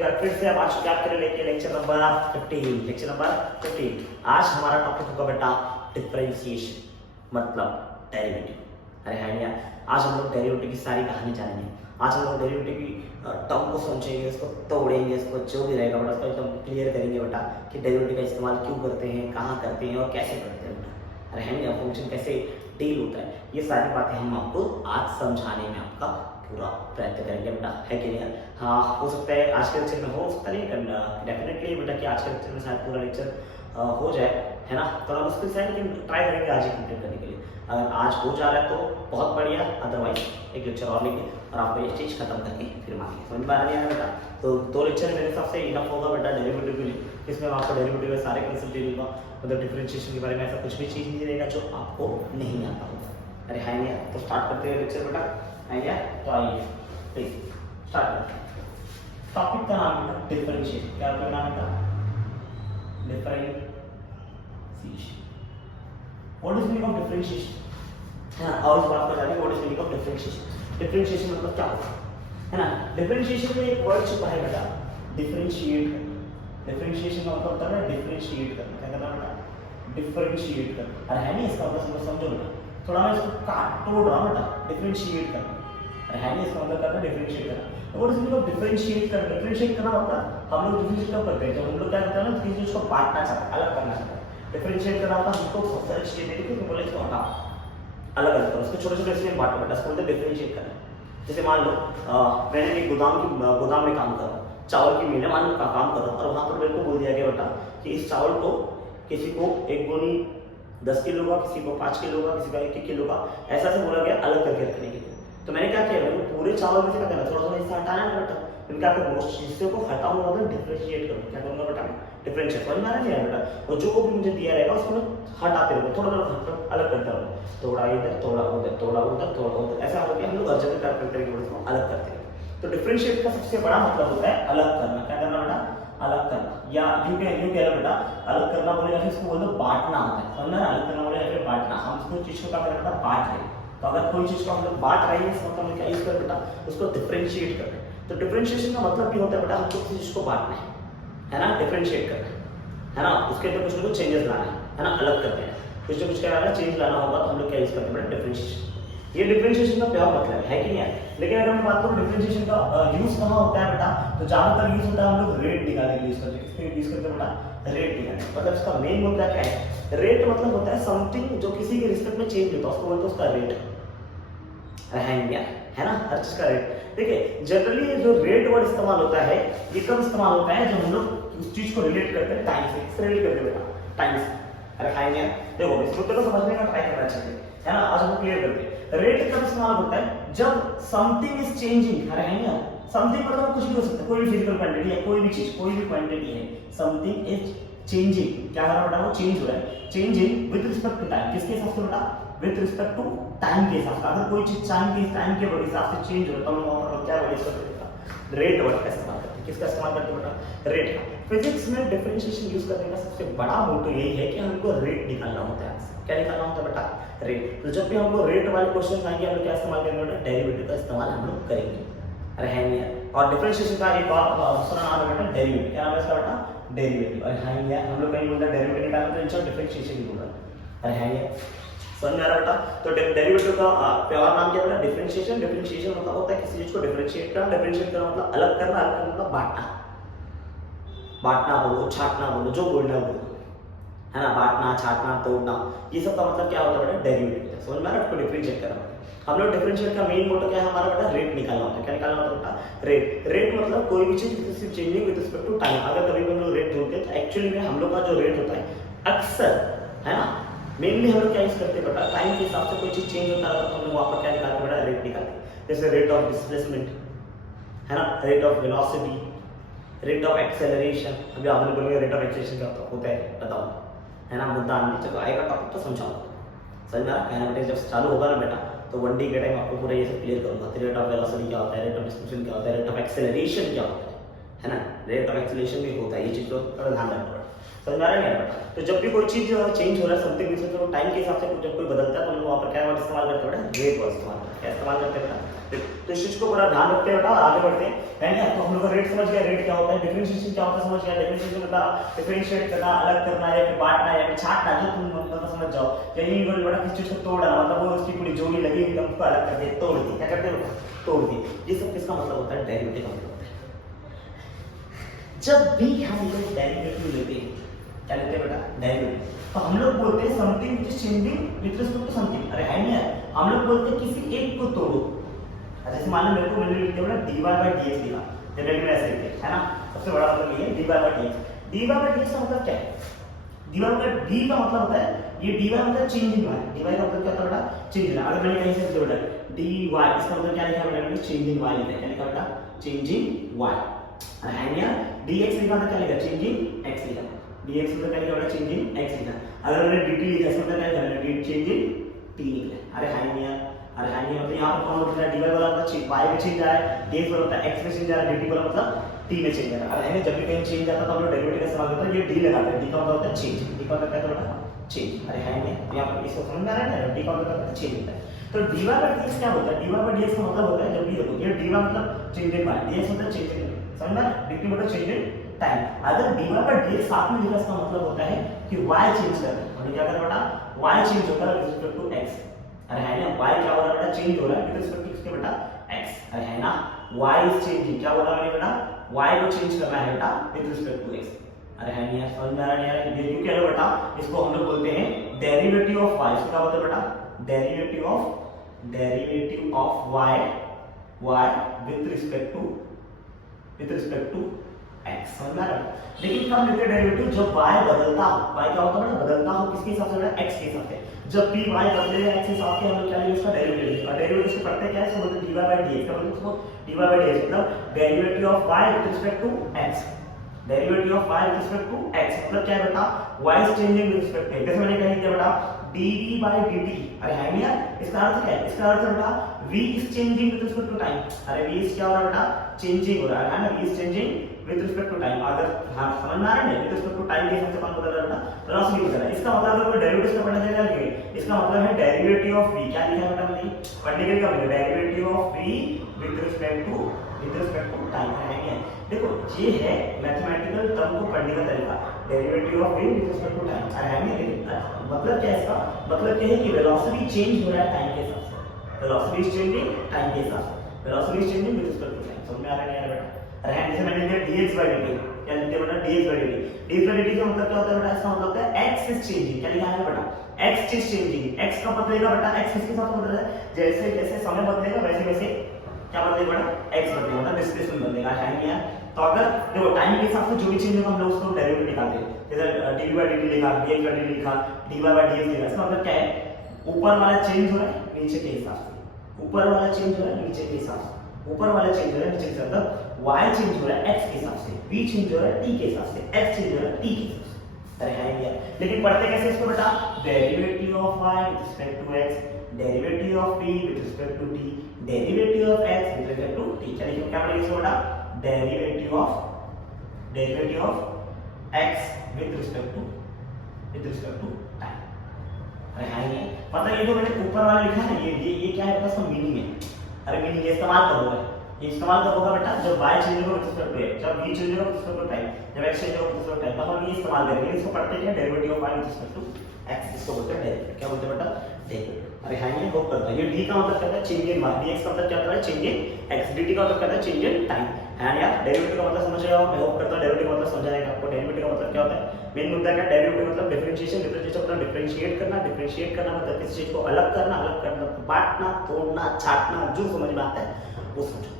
फिर से हम आज क्या करें लेके लेक्चर नंबर 15। आज हमारा टॉपिक होगा बेटा डिफरेंशिएशन मतलब डेरिवेटिव। अरे है यार, आज हम लोग डेरिवेटिव की सारी कहानी जानेंगे। आज हम लोग डेरिवेटिव की टर्म को समझेंगे, उसको तोड़ेंगे, उसको जो भी रहेगा बेटा उसको एकदम क्लियर करेंगे बेटा कि डेरिवेटिव का इस्तेमाल क्यों करते हैं, कहाँ करते हैं और कैसे करते हैं बेटा। अरे है फंक्शन कैसे डील होता है, ये सारी बातें हम आपको आज समझाने में आपका पूरा प्रयत्न करेंगे बेटा, है कि नहीं। हाँ, हो सकता है आज के लेक्चर में, हो सकता नहीं डेफिनेटली बेटा कि आज के लेक्चर में शायद पूरा लेक्चर हो जाए, है ना। थोड़ा मुश्किल से है लेकिन ट्राई करेंगे आज ही कंप्लीट करने के लिए। अगर आज हो जा रहा है तो बहुत बढ़िया, अदरवाइज एक लेक्चर और लेंगे और आपको ये चीज़ खत्म करके फिर मांगे। समझ में आ रही है बेटा। तो दो लेक्चर मेरे हिसाब से इनफ होगा बेटा डेरिवेटिव के लिए। इसमें मैं आपको डेरिवेटिव के सारे कंसेप्ट दे दूंगा, मतलब डिफरेंशिएशन के बारे में ऐसा कुछ भी चीज़ नहीं रहेगा जो आपको नहीं आता होगा। अरे है नहीं, तो स्टार्ट करते हैं लेक्चर बेटा, है क्या। तो आइए प्लीज स्टार्ट करते हैं। टॉपिक का नाम है डिफरेंशिएशन। क्या नाम है? Differentiation. What is meaning of differentiation? हाँ, और इस बात को जानिए what is meaning of differentiation. Differentiation मतलब क्या होता है ना। डिफरेंशिएशन में एक वर्ड छुपा है बेटा, डिफरेंशिएट करना। डिफरेंशिएशन का मतलब होता है डिफरेंशिएट करना। क्या करना बेटा? डिफरेंशिएट करना। अरे है नहीं, इसका मतलब समझो बेटा, थोड़ा मैं इसको काट तोड़ रहा हूँ बेटा। डिफरेंशिएट करना है नहीं, इसका मतलब करना डिफरेंशिएट करना। What is meaning of differentiate करना? डिफरेंशिएट करना होता है हम लोग डिफरेंशिएट कब करते हैं, जब हम लोग क्या करते हैं ना, किसी चीज को बांटना चाहते हैं, अलग करना चाहते हैं। डिफरेंशिएट करना होता है हमको बहुत सारी चीजें देती है, बोले इसको हटाओ, अलग अलग करो, उसको छोटे छोटे इसमें बांटो बेटा, इसको बोलते हैं डिफरेंशिएट करना। जैसे मान लो मैंने एक गोदाम में काम कर रहा हूँ, चावल की मिल में मान लो काम कर रहा हूँ, और वहां पर मेरे को बोल दिया गया बेटा कि इस चावल को किसी को एक गोनी 10 किलो का, किसी को 5 किलो का, किसी का 1 किलो का, ऐसा से बोला गया अलग करके रखने के लिए। तो मैंने क्या किया, मैंने पूरे चावल में से क्या करना, थोड़ा थोड़ा हिस्सा हटाना है बेटा। फिर क्या करूँ, उस हिस्से को हटाऊंगा, मतलब डिफरेंशिएट करूँ। क्या करूँगा बेटा? डिफरेंशिएट। समझ में आ रहा है बेटा। और जो भी मुझे दिया रहेगा उसको हटाते रहो, थोड़ा थोड़ा अलग करते रहो, थोड़ा इधर, थोड़ा उधर, थोड़ा उधर, थोड़ा उधर, ऐसा होकर हम लोग हर जगह क्या करते हैं, उसको अलग करते हैं। तो डिफरेंशिएट का सबसे बड़ा मतलब होता है अलग करना। क्या करना बेटा? अलग करना। या यूं कह लो बेटा, अलग करना बोले या फिर इसको बोलो बांटना होता है। समझना? अलग करना बोले या फिर बांटना। हम इसको चीज को क्या कर रहे हैं, बांट रहे हैं। तो अगर कोई चीज को हम लोग बांट रहे हैं, इसका मतलब क्या यूज कर बेटा, उसको डिफरेंशिएट कर रहे हैं। तो डिफरेंशिएशन का मतलब भी होता है बेटा हमको किसी चीज को बांटना है ना, डिफरेंशिएट करना है ना, उसके अंदर कुछ ना कुछ चेंजेस लाना है ना, अलग करते हैं, कुछ ना कुछ क्या लाना, चेंज लाना होगा, तो हम लोग क्या यूज करते हैं बेटा, डिफरेंशिएशन। ये डिफरेंशिएशन का प्योर मतलब है कि नहीं है। लेकिन अगर मैं बात करूं डिफरेंशिएशन का यूज कहां होता है बेटा, तो ज्यादातर यूज होता है हम लोग रेट निकालने के लिए यूज करते हैं। किसके यूज करते हैं बेटा? रेट निकालने। मतलब इसका मेन मुद्दा क्या है, रेट मतलब होता है समथिंग जो किसी के रिस्पेक्ट में चेंज होता है, उसको बोलते हैं उसका रेट है ना, हर चीज का रेट। देखिए जनरली जो रेट वर्ड इस्तेमाल होता है, ये कब इस्तेमाल होता है, जब हम लोग उस चीज को रिलेट करते हैं टाइम से। किससे रिलेट करते हैं बेटा? टाइम से। अरे खाएंगे, देखो इस मुद्दे को समझने का ट्राई करना चाहिए, है ना। आज हम क्लियर करते हैं रेट कब इस्तेमाल होता है, जब समथिंग इज चेंजिंग। अरे है ना, समथिंग मतलब कुछ भी हो सकता है, कोई भी फिजिकल क्वांटिटी है, कोई भी चीज, कोई भी क्वांटिटी है, समथिंग इज चेंजिंग। क्या हो रहा है बेटा? वो चेंज हो रहा है, changing with respect to time. किसके हिसाब से बेटा? विद रिस्पेक्ट टू टाइम के हिसाब से। अगर कोई चीज टाइम के हिसाब से चेंज हो रहा है तो हम वहां पर क्या वर्ड यूज करते हैं, रेट वर्ड का इस्तेमाल करते हैं। किसका इस्तेमाल करते हैं बेटा? रेट का। फिजिक्स में डिफरेंशिएशन यूज करने का सबसे बड़ा मोटो यही है कि हमको रेट निकालना होता है। क्या निकालना होता है बेटा? रेट। तो जब भी हमको रेट वाले क्वेश्चन आएंगे, हम लोग क्या इस्तेमाल करेंगे बेटा? डेरिवेटिव का इस्तेमाल हम लोग करेंगे। अरे है नहीं है। और डिफरेंशिएशन का एक और दूसरा नाम है बेटा डेरिवेटिव। क्या नाम है इसका बेटा? डेरिवेटिव। अरे है नहीं है, हम लोग कहीं बोल रहे हैं डेरिवेटिव निकालना, तो इंसान डिफरेंशिएशन ही बोल रहा है। अरे है नहीं है, समझ में आ रहा बेटा। तो डेरिवेटिव का प्योर नाम क्या बेटा? डिफरेंशिएशन। डिफरेंशिएशन मतलब होता है किसी चीज को डिफरेंशिएट करना। डिफरेंशिएट करना मतलब अलग करना, अलग करना मतलब बांटना। बांटना बोलो, छांटना बोलो, जो बोलना है बोलो, है ना। बांटना, छांटना, तोड़ना, ये सब का मतलब क्या होता है बेटा? डेरिवेटिव। समझ में आ रहा है? डिफरेंशिएट करना। हम लोग डिफरेंशिएट का मेन मोटो क्या है हमारा बेटा? रेट निकालना होता है। क्या निकालना होता है बेटा? रेट। रेट मतलब कोई भी चीज changing with respect to time. अगर कभी भी हम लोग रेट जोड़ते हैं तो एक्चुअली में हम लोग का जो रेट होता है अक्सर, है ना, मेनली हम लोग क्या यूज करते हैं बेटा? टाइम के हिसाब से कोई चीज चेंज होता है तो हम लोग वहां पर क्या निकालते हैं बेटा? रेट निकालते हैं। जैसे रेट ऑफ डिस्प्लेसमेंट, है ना, rate of velocity, rate of acceleration. अभी आपने बोलेंगे रेट ऑफ एक्सेलरेशन क्या होता है बताओ, है ना। मुद्दा आने चलो आएगा टॉपिक तो समझाऊंगा। समझ में आ रहा है? जब चालू होगा ना बेटा, तो 1D के टाइम आपको पूरा ये सब क्लियर करूंगा। रेट ऑफ वेलोसिटी क्या होता है, रेट ऑफ डिस्प्लेसमेंट क्या होता है, रेट ऑफ एक्सेलरेशन क्या होता है ना। रेट ऑफ एक्सेलरेशन भी होता है, ये चीज को थोड़ा ध्यान रखना। समझ में आ रहा है बेटा। तो जब भी कोई चीज चेंज हो रहा है समथिंग, तो टाइम के हिसाब से जब कोई बदलता है तो हम वहां पर क्या वर्ड इस्तेमाल करते हैं बेटा? रेट वर्ड इस्तेमाल करते हैं। क्या इस्तेमाल करते हैं बेटा? तो इस चीज को पूरा ध्यान रखते हैं बेटा, आगे बढ़ते हैं। है ना? तो हम लोग का रेट समझ गया, रेट क्या होता है, डिफरेंशिएशन क्या होता है समझ गया, डिफरेंशिएशन मतलब डिफरेंशिएट करना, अलग करना या फिर बांटना या फिर छांटना, जो तुम मतलब समझ जाओ। यही बोल बेटा किस चीज को तोड़ना, मतलब वो उसकी पूरी जोड़ी लगी हुई उसको अलग कर दिया, तोड़ दी, क्या करते हैं बेटा? तोड़ दी। ये सब किसका मतलब होता है? डेरिवेटिव का मतलब होता है। जब भी हम लोग डेरिवेटिव लेते हैं, क्या लेते हैं बेटा? डेरिवेटिव। तो हम लोग बोलते हैं something which is changing with respect to something. अरे है नहीं यार, हम लोग बोलते हैं किसी एक को तोड़ो। जैसे मान लो मेरे को मैंने लिख दिया बेटा dy by dx लिखा, जनरली में ऐसे लिखते हैं, है ना? सबसे बड़ा मतलब ये है dy by dx। dy by dx का मतलब क्या है? dy का d का मतलब होता है, ये dy मतलब चेंजिंग y, dy का मतलब क्या होता है बेटा? चेंजिंग। अगर मैंने कहीं से लिखा बेटा dy, इसका मतलब क्या लिखा है बेटा? मैंने चेंजिंग y लिखा है, क्या लिखा बेटा? Changing y। एंड यार dx लिखा था, क्या लिखा? चेंजिंग x लिखा। dx मतलब क्या लिखा बेटा? चेंजिंग x लिखा। अगर मैंने dt लिखा, इसका मतलब क्या लिखा? मैंने चेंजिंग t लिखा। अरे हां यार, अरे हां मतलब यहाँ पर कौन होता है? dy वाला मतलब y में चेंज आ रहा है, dx वाला होता है x में चेंज आ रहा है, dt वाला मतलब t में चेंज आ रहा है। अरे जब भी कहीं चेंज आता है तो हम लोग डेरिवेटिव का इस्तेमाल करते हैं, ये d लगाते हैं, d का मतलब होता है चेंज, d का मतलब क्या होता है? चेंज। अरे हां यहाँ पर इसको समझ में आ रहा है ना? d का मतलब होता है चेंज होता है। तो dy by dx क्या होता है? dy by dx का मतलब होता है, जब भी देखो ये dy मतलब चेंजिंग y, dx मतलब चेंजिंग, समझ में? dt मतलब चेंजिंग टाइम। अगर dy by dx साथ में लिखा, इसका मतलब होता है कि y चेंज कर रहा है। हमने क्या करा बेटा? y चेंज होता है विद रिस्पेक्ट टू x। अरे है ना, y क्या हो रहा है बेटा? चेंज हो रहा है विद रिस्पेक्ट टू किसके बेटा? x। अरे है ना, y इज चेंजिंग, क्या बोला मैंने बेटा? y को चेंज करना है बेटा विद रिस्पेक्ट टू x। अरे है नहीं यार, समझ में आ रहा है यार? ये क्यों कह रहे हो बेटा? इसको हम लोग बोलते हैं डेरिवेटिव ऑफ y। इसको क्या बोलते हैं बेटा? Derivative of y with respect to x। समझ में आ रहा है? लेकिन कब लेते हैं डेरिवेटिव? जब y बदलता हो। y क्या होता है बेटा? बदलता हो, किसके हिसाब से बेटा? x के हिसाब से। जब भी y बदलेगा x के हिसाब से, हम लोग क्या लेंगे? उसका डेरिवेटिव। और डेरिवेटिव से पढ़ते क्या है? इसको बोलते हैं dy by dx। क्या बोलते हैं इसको? dy by dx मतलब derivative of y with respect to x। Derivative of y with respect to x मतलब क्या है बेटा? y is changing with respect to. जैसे मैंने कह दिया बेटा dv by dt। अरे है नहीं यार, इसका अर्थ क्या है? इसका अर्थ है बेटा v is changing with respect to time. अरे v इज क्या हो रहा है बेटा? चेंजिंग हो रहा है ना? v is changing with respect to time. अगर हाँ समझ में आ रहा है ना? विद रिस्पेक्ट टू टाइम के हिसाब से कौन बदल रहा है बेटा? वेलोसिटी बदल रहा है। इसका मतलब अगर डेरिवेटिव का पढ़ना चलेगा, इसका मतलब है डेरिवेटिव ऑफ v। क्या लिखा है बेटा? हमने पढ़ने के लिए क्या लिखा? Derivative of v with respect to time. है क्या? देखो ये है मैथमेटिकल टर्म को पढ़ने का तरीका, derivative of v with respect to time. अरे है नहीं, मतलब क्या है इसका? मतलब क्या है कि वेलोसिटी चेंज हो रहा है टाइम के हिसाब से। वेलोसिटी इज चेंजिंग टाइम के हिसाब से। Velocity is changing with respect to time. समझ में आ रहा है बेटा? अरे है जैसे मैंने लिखा dx by dt। क्या लिखते हैं बेटा? dx by dt। dx by dt का मतलब क्या होता है बेटा? इसका मतलब होता है x इज चेंजिंग। क्या लिखा है बेटा? x is changing. x का बदलेगा बेटा, x किसके साथ बदल रहा है? जैसे जैसे समय बदलेगा वैसे वैसे क्या बदलेगा बेटा? x बदलेगा, मतलब डिस्प्लेसमेंट बदलेगा। है नहीं यार? तो अगर देखो टाइम के हिसाब से जो भी चेंज होगा हम लोग उसको डेरिवेटिव निकालते हैं। जैसे dy by dt लिखा, dx by dt लिखा, dy by dx लिखा। इसका मतलब क्या है? ऊपर वाला चेंज हो रहा है नीचे के हिसाब से, ऊपर वाला चेंज हो रहा है नीचे के हिसाब से, ऊपर वाला चेंज हो रहा है नीचे के हिसाब से। मतलब y चेंज हो रहा है x के हिसाब से, v चेंज हो रहा है t के हिसाब से, x चेंज हो रहा है t के हिसाब से। अरे है क्या? लेकिन पढ़ते कैसे इसको बेटा? Derivative of y with respect to x, derivative of v with respect to t, derivative of x with respect to t। क्या लिखेंगे? क्या पढ़ेंगे इसको बेटा? Derivative of x with respect to time. अरे है ये मतलब ये जो मैंने ऊपर वाला लिखा है ये क्या है बेटा? इसका मीनिंग है। अरे मीनिंग ये इस्तेमाल कब होगा? ये इस्तेमाल कब होगा बेटा? जब y चेंज होगा विद रिस्पेक्ट टू x, जब v चेंज होगा विद रिस्पेक्ट टू टाइम, जब x चेंज होगा विद रिस्पेक्ट टू टाइम, तब हम ये इस्तेमाल करेंगे। इसको पढ़ते क्या? Derivative of y with respect to x। इसको बोलते हैं डेरिवेटिव। क्या बोलते हैं बेटा? डेरिवेटिव। अरे है ये होप करता है। ये d का मतलब क्या होता है? चेंज इन y, dx का मतलब क्या होता है? चेंज इन x, dt का मतलब क्या होता है? Change in time. है यार? डेरिवेटिव का मतलब समझ गए हो? मैं होप करता हूं डेरिवेटिव का मतलब समझ आएगा आपको। डेरिवेटिव का मतलब क्या होता है? मेन मुद्दा क्या? डेरिवेटिव मतलब डिफरेंशिएशन। डिफरेंशिएशन मतलब डिफरेंशिएट करना, डिफरेंशिएट करना मतलब किसी चीज को अलग करना, अलग करना मतलब बांटना, तोड़ना, छांटना, जो समझ में आता है वो समझो।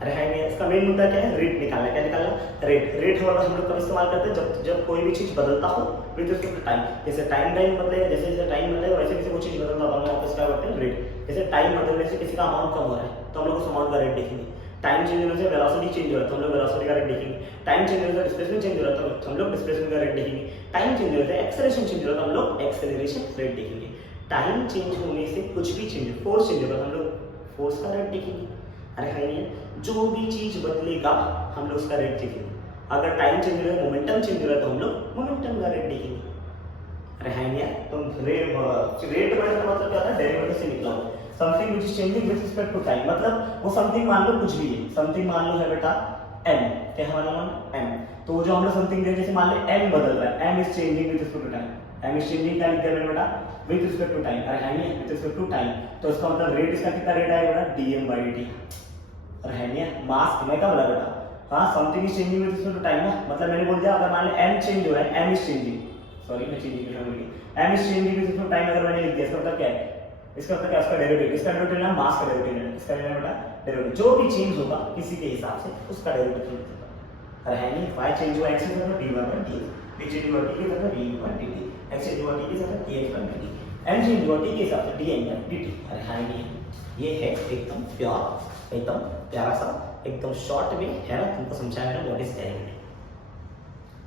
अरे है नहीं, इसका मेन मुद्दा क्या है? रेट निकालना। क्या निकालना? रेट वर्ड हम लोग कब इस्तेमाल करते हैं? जब कोई भी चीज बदलता हो विद रिस्पेक्ट टू टाइम। जैसे टाइम बदलेगा, जैसे जैसे टाइम बदलेगा वैसे वैसे वो चीज बदलता होगा, हम लोग वापस क्या करते हैं? रेट। जैसे टाइम बदलने से किसी का अमाउंट कम हो रहा है तो हम लोग उस अमाउंट का रेट देखेंगे। टाइम चेंज होने से वेलोसिटी चेंज हो रहा है तो हम लोग वेलोसिटी का रेट देखेंगे। टाइम चेंज होने से डिस्प्लेसमेंट चेंज हो रहा है तो हम लोग डिस्प्लेसमेंट का रेट देखेंगे। टाइम चेंज होने से एक्सेलरेशन चेंज हो रहा है तो हम लोग एक्सेलरेशन रेट देखेंगे। टाइम चेंज होने से कुछ भी चेंज हो, फोर्स चेंज होगा तो हम लोग फोर्स का रेट देखेंगे। अरे है नहीं, जो भी चीज बदलेगा हम लोग उसका रेट देखेंगे। अगर टाइम चेंज हो रहा है, मोमेंटम चेंज हो रहा है तो हम लोग मोमेंटम का रेट देखेंगे। अरे है नहीं, तो रेट का मतलब क्या होता है? डेरिवेटिव से निकला हुआ। Something which is changing with respect to time, मतलब वो समथिंग मान लो कुछ भी है, समथिंग मान लो है बेटा m, क्या हमारा मान m, तो जो हम लोग समथिंग दे जैसे मान लो m बदल रहा है, m is changing with respect to time, m is changing क्या लिख दिया मैंने बेटा विद रिस्पेक्ट टू टाइम, अरे है नहीं विद रिस्पेक्ट टू टाइम, तो इसका मतलब रेट इसका कितना रेट आएगा बेटा dm/dt, अरे है नहीं मास मैं क्या बोला बेटा, हाँ something is changing with respect to time ना, मतलब मैंने बोल दिया अगर मान लो m चेंज हो रहा है, m इज चेंजिंग, सॉरी मैं चेंजिंग कर रहा हूं, m is changing with respect to time अगर मैंने लिख दिया इसका मतलब क्या है, इसका मतलब क्या, उसका डेरिवेटिव, इसका डेरिवेटिव ना मास का डेरिवेटिव है, इसका बेटा डेरिवेटिव जो भी चेंज होगा किसी के हिसाब से उसका डेरिवेटिव चेंज होगा, अरे है नहीं y चेंज हुआ x के साथ dy/dt, b चेंज हुआ t के साथ dv/dt, x चेंज हुआ t के साथ dx/dt, m चेंज हुआ t के साथ dn/dt, अरे है नहीं ये है एकदम प्योर, एकदम प्यारा सा, एकदम शॉर्ट में है ना, तुमको समझाया मैंने व्हाट इज डेरिवेटिव।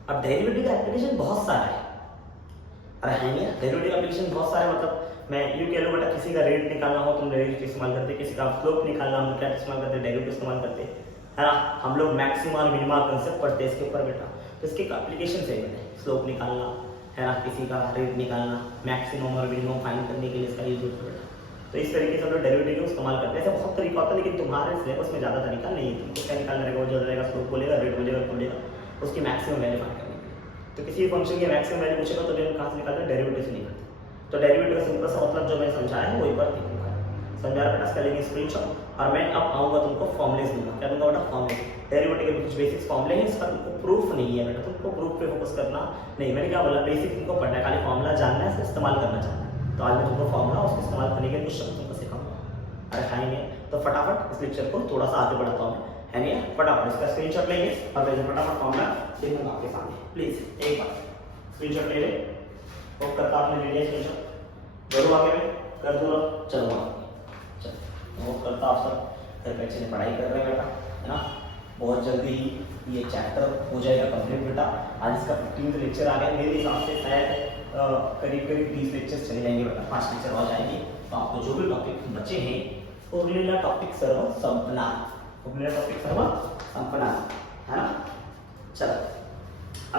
अब डेरिवेटिव का एप्लीकेशन बहुत सारा है, अरे है नहीं डेरिवेटिव एप्लीकेशन बहुत सारे, मतलब मैं यूँ कह लो बेटा किसी का रेट निकालना हो तुम डेरिवेटिव इस्तेमाल करते, किसी का स्लोप निकालना हम क्या इस्तेमाल करते, डेरिवेटिव इस्तेमाल करते, है ना, हम लोग मैक्सिमम और मिनिमम कंसेप्ट पढ़ते हैं इसके ऊपर बेटा, तो इसके एप्लीकेशन है बेटा, स्लोप निकालना है ना, किसी का रेट निकालना, मैक्सिमम और मिनिमम फाइंड करने के लिए इसका यूज होता है बेटा, तो इस तरीके से हम लोग डेरिवेटिव को इस्तेमाल करते हैं, ऐसा बहुत तरीका होता है लेकिन तुम्हारे सिलेबस में ज़्यादा तरीका नहीं है, तुमको क्या निकालना रहेगा, वो जो रहेगा स्लोप बोलेगा, रेट बोलेगा, बोलेगा उसकी मैक्सिमम वैल्यू फाइंड करने के लिए, तो किसी फंक्शन की मैक्सिमम वैल्यू पूछेगा तो हम कहाँ से निकालते हैं, डेरिवेटिव से निकालते हैं, तो डेरिवेटिव का सिंपल सा मतलब जो मैं समझाया है वो एक बार देखूंगा, समझा रहा बेटा, इसका लेंगे स्क्रीनशॉट, और मैं अब आऊंगा तुमको फॉर्मुलेस दूंगा, क्या दूंगा बेटा फॉर्मुले, डेरिवेटिव के कुछ बेसिक्स फॉर्मुले हैं, इसका तुमको प्रूफ नहीं है बेटा, तुमको प्रूफ पे फोकस करना नहीं, मैंने क्या बोला बेसिक तुमको पढ़ना है, खाली फॉर्मुला जानना है, इस्तेमाल करना चाहना है, तो आज मैं तुमको फॉर्मुला उसको इस्तेमाल करने के कुछ शब्द तुमको सिखाऊंगा, अरे है नहीं तो फटाफट इस लेक्चर को थोड़ा सा आगे बढ़ाता हूँ, है नहीं फटाफट इसका स्क्रीनशॉट लेंगे और मैं फटाफट फॉर्मुला देखूंगा आपके सामने, प्लीज एक बार स्क्रीनशॉट ले ले, वो करता आपने ले लिया स्क्रीनशॉट, जरूर आगे में कर दूंगा, चलो चलो नोट करता आप सब घर पे अच्छे से पढ़ाई कर रहे हैं बेटा, है ना, बहुत जल्दी ही ये चैप्टर हो जाएगा कंप्लीट बेटा, आज इसका 15वां लेक्चर आ गया, मेरे हिसाब से शायद करीब करीब 20 लेक्चर चले जाएंगे बेटा, 5 लेक्चर हो जाएंगे, तो आपको जो भी टॉपिक बचे हैं फॉर्मूला टॉपिक सर्व संपन्ना, फॉर्मूला टॉपिक सर्व संपन्ना, है ना, चलो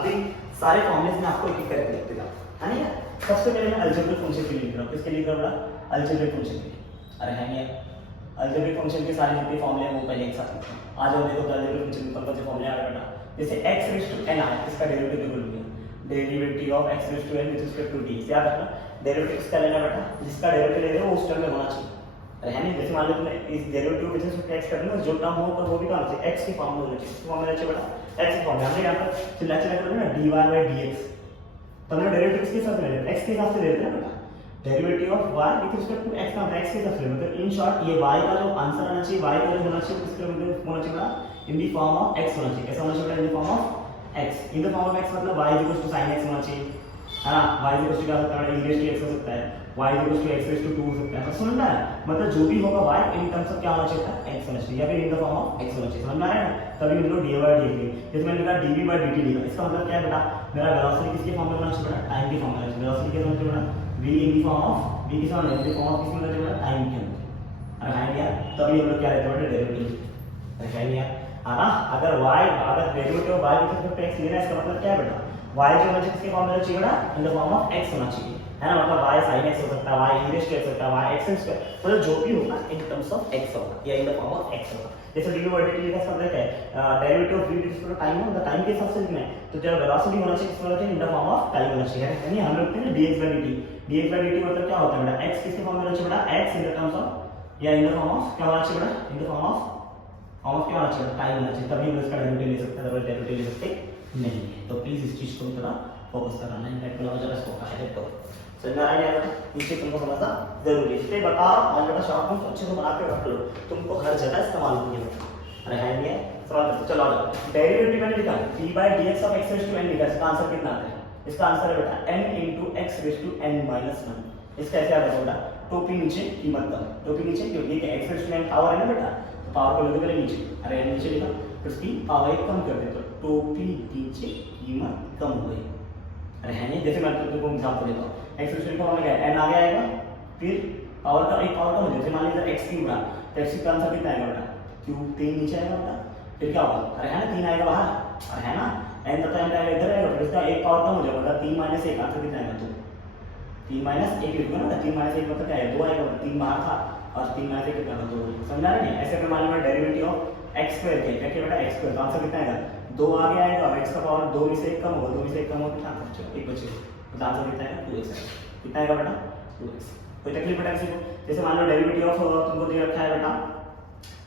अभी सारे फॉर्मुले में आपको एक एक करके लिखते जाओ, है ना, सबसे पहले मैं अलजेब्रिक फंक्शन के लिए लिख रहा हूँ, किसके लिए लिख रहा हूँ, अलजेब्रिक फंक्शन के लिए, अरे है नहीं अलजेब्रिक फंक्शन के सारे जितने फॉर्मुले हैं वो पहले एक साथ लिखते हैं, आज हम देखो अलजेब्रिक फंक्शन के कौन से फॉर्मुले आ रहे बेटा, जैसे x रेज़ टू n आया, इसका डेरिवेटिव देखो लिखिए, derivative of x raise to n with respect to d, याद रखना डेरिवेटिव किसका लेना बेटा, जिसका डेरिवेटिव ले रहे हो उस टर्म में होना चाहिए, अरे है नहीं, जैसे मान लो तुमने इस derivative with respect to x करना है, जो टर्म होगा वो भी कौन से x की फॉर्म में होना चाहिए, फॉर्म में चाहिए बेटा x की फॉर्म में, हमने यहां पर चिल्ला चिल्ला कर ना dy/dx, तो हमने डेरिवेटिव किसके साथ ले रहे हैं, x के हिसाब से ले रहे हैं बेटा, derivative of y with respect to x का x के हिसाब से, मतलब इन शॉर्ट ये y का जो आंसर आना चाहिए, y का जो होना चाहिए इसके मतलब होना चाहिए इन द फॉर्म ऑफ x होना चाहिए, कैसा होना चाहिए इन the form of x, in the form of x मतलब y sin x होना चाहिए, है ना, y क्या हो सकता है e raised to x हो सकता है, y x raised to 2 हो सकता है, तो समझ में आ रहा है, मतलब जो भी होगा y इन टर्म्स ऑफ क्या होना चाहिए था x होना चाहिए, या फिर इन द फॉर्म ऑफ x होना चाहिए, समझ में आ रहा है, तभी हम लोग dy/dx, जैसे मैंने लिखा dv/dt लिखा, इसका मतलब क्या है बेटा, मेरा वेलोसिटी किसके फॉर्म में होना चाहिए बेटा, टाइम के फॉर्म में, वेलोसिटी के फॉर्म में बेटा v in the form of v किस फॉर्म में, इन द फॉर्म ऑफ किसमें होना चाहिए बेटा, टाइम के अंदर, अरे है यार, तभी हम लोग क्या लेते हैं बेटा डेरिवेटिव, अरे है यार, है ना, अगर derivative of y with respect to x लेना है, इसका मतलब क्या है बेटा, y जो होना चाहिए किसके फॉर्म में होना चाहिए बेटा, इन द फॉर्म ऑफ x होना चाहिए, है ना, मतलब y sin x हो सकता है, y e raised to x हो सकता है, y x स्क्वायर, मतलब जो भी होगा इन टर्म्स ऑफ x होगा या in the form of x होगा, जैसे dv/dt लिखा, इसका मतलब क्या है, derivative of v with respect to time होगा, टाइम के हिसाब से लिखना है, तो जो वेलोसिटी होना चाहिए किसमें होना चाहिए, इन द फॉर्म ऑफ टाइम होना चाहिए, यानी हम लोग लिखते हैं dx/dt मतलब क्या होता है बेटा, x किसके फॉर्म में होना चाहिए बेटा, x in the terms of या इन द फॉर्म ऑफ क्या होना चाहिए बेटा, इन द फॉर्म ऑफ क्या होना चाहिए, टाइम होना चाहिए, तभी हम इसका डेरिवेटिव ले सकते हैं, अदरवाइज डेरिवेटिव ले सकते नहीं है, तो प्लीज इस चीज को थोड़ा फोकस करना है, नेट को जरा इसको हाईलाइट करो, समझ आ रहा है, नीचे तुमको समझना जरूरी है, इसलिए बता रहा हूं, बेटा शॉर्ट नोट्स अच्छे से बना के रख लो, तुमको हर जगह इस्तेमाल होंगे, अरे है नहीं है, समझ, चलो आ जाओ, डेरिवेटिव मैंने लिखा d/dx of x raise to n लिखा, इसका आंसर कितना आता है, इसका आंसर है बेटा n into x raise to n minus 1, इसका ऐसे आता है बेटा, टोपी नीचे कीमत कम, टोपी नीचे क्योंकि ये x raise to n power है ना बेटा, तो पावर को लेकर पहले नीचे, अरे n नीचे लिखा, फिर इसकी पावर कम कर दे, तो टोपी नीचे कीमत कम हो गई, अरे है नहीं, जैसे मैं तुमको एग्जांपल देता हूं, x रेज़ टू n का मतलब क्या है, n आगे आएगा, फिर पावर का एक पावर कम हो, जैसे मान लीजिए x क्यूब रहा, तो x का आंसर कितना आएगा बेटा, क्यूब 3 नीचे आएगा बेटा, फिर क्या होगा, अरे है ना 3 आएगा बाहर, अरे है ना, n तक n आएगा इधर आएगा, फिर इसका एक पावर कम हो जाएगा, मतलब 3 - 1 आंसर कितना आएगा, 2, 3 - 1 लिखोगे ना, 3 - 1 मतलब क्या है, 2 आएगा, 3 बाहर था, और 3 में से कितना 2, समझा रहे हैं? ऐसे अगर मान लो डेरिवेटिव ऑफ x स्क्वायर क्या क्या बेटा x स्क्वायर, तो आंसर कितना आएगा 2 आगे आएगा और x का पावर 2 में से 1 कम होगा, 2 में से 1 कम होगा कितना आंसर एक बचेगा, तो आंसर कितना आएगा 2x आएगा। कितना आएगा बेटा 2x। कोई तकलीफ बेटा किसी को? जैसे मान लो डेरिवेटिव ऑफ तुमको दे रखा है बेटा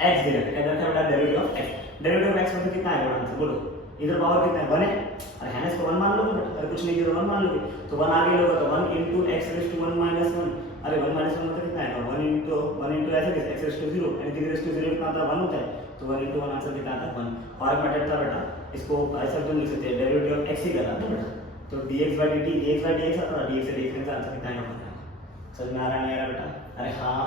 x दे रखा है, क्या रखा है बेटा derivative of x, derivative of x मतलब कितना आएगा आंसर बोलो, इधर पावर कितना है 1 है, अरे है ना इसको 1 मान लोगे बेटा, अरे कुछ नहीं इधर 1 मान लोगे तो 1 आगे लोगे तो 1 into x raised to 1 minus 1, अरे 1 minus 1 मतलब कितना आएगा 1 into ऐसे कैसे x raised to 0 यानी 3 raised to 0 कितना आता है 1 होता है, तो 1 into 1 आंसर कितना आता है 1। और एक मेथड था बेटा इसको ऐसा तो लिख सकते हैं डेरिवेटिव ऑफ x ही करना था बेटा, तो dx by dt आता है, dx से dx का आंसर कितना आएगा पता है, समझ में आ रहा नहीं आ रहा बेटा? अरे हाँ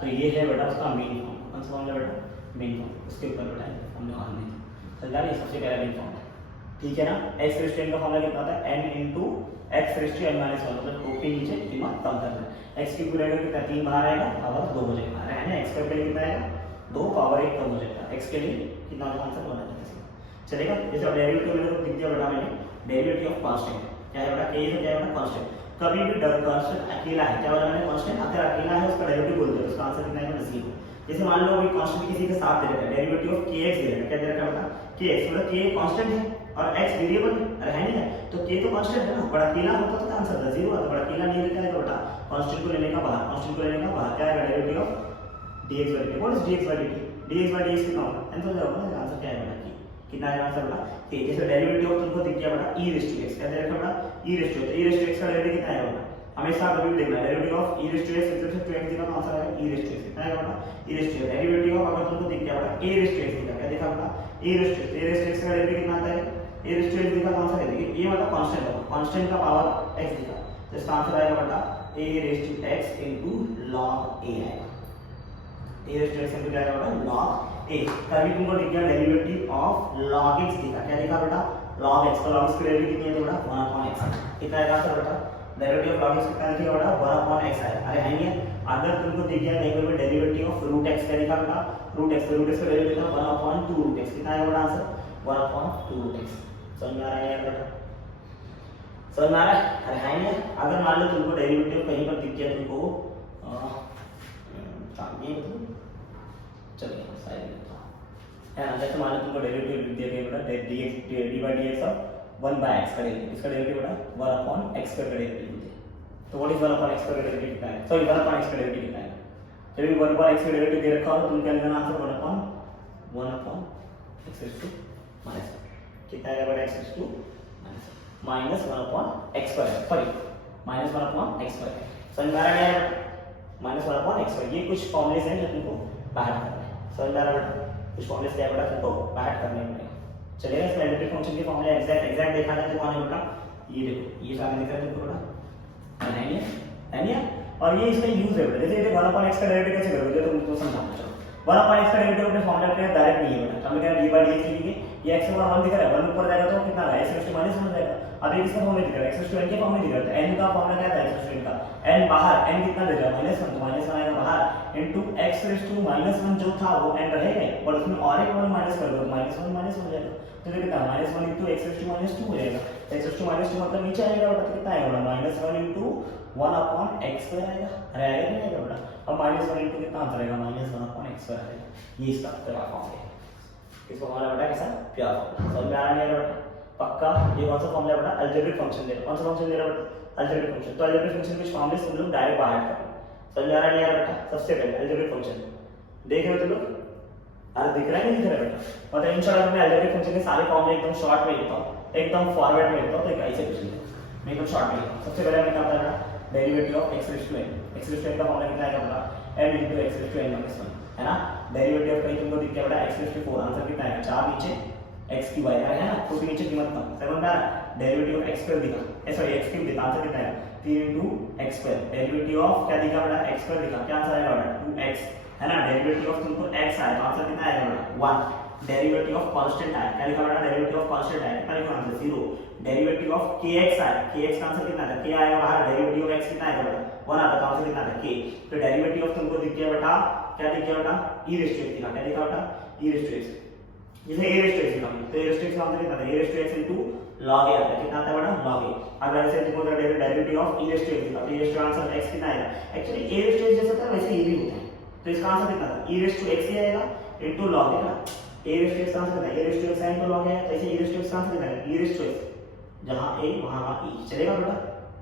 तो ये है बेटा उसका मेन फॉर्म, कौन सा फॉर्म है बेटा मेन फॉर्म, उसके ऊपर बेटा हमने मान लिया समझा रही सबसे पहला मेन फॉर्म, ठीक है ना? x रेज़ टू n का फॉर्मूला कितना था n into x raise to n minus 1 मतलब 2 के नीचे कीमत कम करना है, x की पूरा कितना 3 बाहर आएगा पावर 2 हो जाएगा, है ना? x के लिए कितना आएगा 2 पावर 1 कम हो जाएगा, x के लिए कितना आंसर बना जाएगा चलेगा। जैसे डेरिवेटिव मेरे को दिख दिया बेटा मैंने डेरिवेटिव ऑफ कांस्टेंट क्या है बेटा, a से क्या है बेटा कांस्टेंट, कभी भी कांस्टेंट अकेला है क्या बोला मैंने कांस्टेंट अगर अकेला है उसका डेरिवेटिव बोल दो उसका आंसर कितना आएगा 0। जैसे मान लो अभी कांस्टेंट किसी के साथ दे रखा है डेरिवेटिव ऑफ kx दे रखा है, क्या दे रखा है बेटा kx मतलब k कांस्टेंट है और x वेरिएबल अरे है नहीं है तो k तो कांस्टेंट है ना, बड़ा अकेला होता तो आंसर था 0 आता, बड़ा अकेला नहीं लिखा है तो बेटा कांस्टेंट को लेने का बाहर, कांस्टेंट को लेने का बाहर क्या आएगा derivative of dx by dt, what is dx by dt, dx by dx कितना होगा आंसर जाओगा ना, आंसर क्या है बेटा कितना आएगा आंसर बेटा k। जैसे डेरिवेटिव ऑफ तुमको दिख गया बेटा e raised to x क्या दे रखा बेटा e raised to x का डेरिवेटिव कितना आएगा बेटा हमेशा कभी भी देखना derivative of e raised to x मतलब 2x का आंसर आएगा e raised to x कितना आएगा बेटा e raised to x, derivative of अगर तुमको दिख गया बेटा a raised to x दिखा क्या देखा बेटा a raised to x का डेरिवेटिव कितना आता है a raised to x दिखा तो आंसर है देखिए ये मतलब कांस्टेंट होगा, कांस्टेंट का पावर x दिखा तो इसका आंसर आएगा बेटा a raised to x into log a आएगा, a raised to x into क्या आएगा बेटा log a। तभी तुमको दिख गया डेरिवेटिव ऑफ log x दिखा क्या दिखा बेटा log x, तो log x की डेरिवेटिव कितनी है बेटा 1/x कितना आएगा आंसर बेटा डेरिवेटिव ऑफ log x कितना लिखा बेटा 1/x आएगा। अरे है नहीं अगर तुमको दिख गया कहीं पे डेरिवेटिव ऑफ रूट x क्या लिखा बेटा रूट x का डेरिवेटिव कितना 1/2 रूट x कितना आएगा बेटा आंसर 1/2 रूट x। समझ में आ रहा है यार बेटा समझ में आ रहा है? अरे है नहीं अगर मान लो तुमको डेरिवेटिव कहीं पर दिख गया तुमको ये चलिए साइड में है ना, जैसे मान लो तुमको डेरिवेटिव लिख दिया गया बेटा dx dy by dx of 1/x का डेरिवेटिव, इसका डेरिवेटिव बेटा 1/x का डेरिवेटिव है, तो व्हाट इज 1/x का डेरिवेटिव कितना है, सॉरी 1/x का डेरिवेटिव कितना है, चलिए 1/x का डेरिवेटिव दे रखा हो तो तुम क्या लेना answer 1/x raised to minus कितना आएगा बेटा x raised to minus 1/x square sorry minus 1/x square, समझ में आ रहा है minus 1/x स्क्वायर। ये कुछ फॉर्मूले हैं जो तुमको बाहर करना है, समझ में आ रहा है कुछ फॉर्मूले क्या बेटा तुमको बाहर करने हैं चलेगा। इसमें एलिमेंट्री फंक्शन के फॉर्मूला एग्जैक्ट देखा है तो कौन है बेटा ये देखो ये सारे दिख रहे हैं तुमको बेटा है नहीं है और ये इसमें यूज है बेटा, जैसे ये 1/x का डेरिवेटिव कैसे करोगे तो तुमको समझाना चलो 1/x का डेरिवेटिव अपने फॉर्मूला पे डायरेक्ट नहीं है बेटा, हम क्या dy by dx लिखेंगे ये x over 1 दिख रहा है 1 ऊपर जाएगा तो कितना आएगा x raised to minus 1 हो जाएगा। अब ये किसका फॉर्मूला दिख रहा है x raised to n के फॉर्मूला दिख रहा है, n का फॉर्मूला क्या था x raised to n का n बाहर n कितना दे रहा है -1 तो -1 आएगा बाहर इनटू x raised to -1 जो था वो n रहेगा और उसमें और एक 1 माइनस कर दो तो -1 हो जाएगा, तो ये कितना -1 into x raised to -2 हो जाएगा, x raised to -2 मतलब नीचे आएगा बेटा तो कितना आएगा -1 into 1/x स्क्वायर आएगा, अरे आएगा नहीं आएगा बेटा और -1 into कितना आंसर आएगा -1/x स्क्वायर आएगा। ये इसका पूरा फॉर्मूला है, इसको हमारा बेटा कैसा प्योर फॉर्मूला समझ में आ रहा है बेटा पक्का। ये कौन सा फॉर्मूला बेटा अलजेब्रिक फंक्शन दे रहा है, कौन सा फंक्शन दे रहा है बेटा अलजेब्रिक फंक्शन, तो अलजेब्रिक फंक्शन के फॉर्मूले तुम लोग डायरेक्ट बाहर करो, समझ में आ रहा है यार बेटा। सबसे पहले अलजेब्रिक फंक्शन देख रहे हो तुम लोग, अरे दिख रहा है नहीं दिख रहा है बेटा, मतलब इन शॉर्ट में अलजेब्रिक फंक्शन के सारे फॉर्मूले एकदम शॉर्ट में लिखता हूं एकदम फॉरवर्ड में लिखता हूं तो ऐसे कुछ नहीं मैं एकदम शॉर्ट में लिखता हूं। सबसे पहले मैं क्या करता है derivative of x raised to n का फॉर्मूला कितना आएगा बेटा m into x raised to n minus 1 है ना, डेरिवेटिव ऑफ कहीं तुमको दिख गया बेटा x raised to 4 आंसर कितना आएगा 4 नीचे x की y है ना तो नीचे कीमत कम समझ में आ रहा है, डेरिवेटिव ऑफ x स्क्वायर दिखा सॉरी x क्यूब दिखा आंसर कितना है 3 into x square, derivative of क्या दिखा बेटा x स्क्वायर दिखा क्या आंसर आएगा बेटा 2x है ना, डेरिवेटिव ऑफ तुमको x आया तो आंसर कितना आएगा बेटा 1, डेरिवेटिव ऑफ कांस्टेंट आया क्या लिखा बेटा डेरिवेटिव ऑफ कांस्टेंट आया कितना लिखा आंसर 0, डेरिवेटिव ऑफ kx आया kx का आंसर कितना आएगा k आएगा बाहर, डेरिवेटिव ऑफ x कितना आएगा बेटा 1 आता तो आंसर कितना आएगा k, तो डेरिवेटिव ऑफ तुमको दिख गया बेटा क्या दिख गया बेटा e raised to x दिखा क्या दिखा बेटा e raised to x, जैसे a raised to x दिखा तो a रेज़ टू x का आंसर कितना था, a raise to x into log a आता है, कितना आता है बड़ा log a। अब वैसे देखो तो derivative of e raise to x, तो e raise to answer x कितना आएगा, actually a raise to x जैसा था वैसे ये भी होता है, तो इसका आंसर कितना था, e रेज़ टू x ही आएगा इनटू log a ना, a रेज़ टू x का आंसर कितना है, a raise to x into log a, तो ऐसे e रेज़ टू x का आंसर कितना है, e रेज़ टू x जहां a वहां e चलेगा बेटा,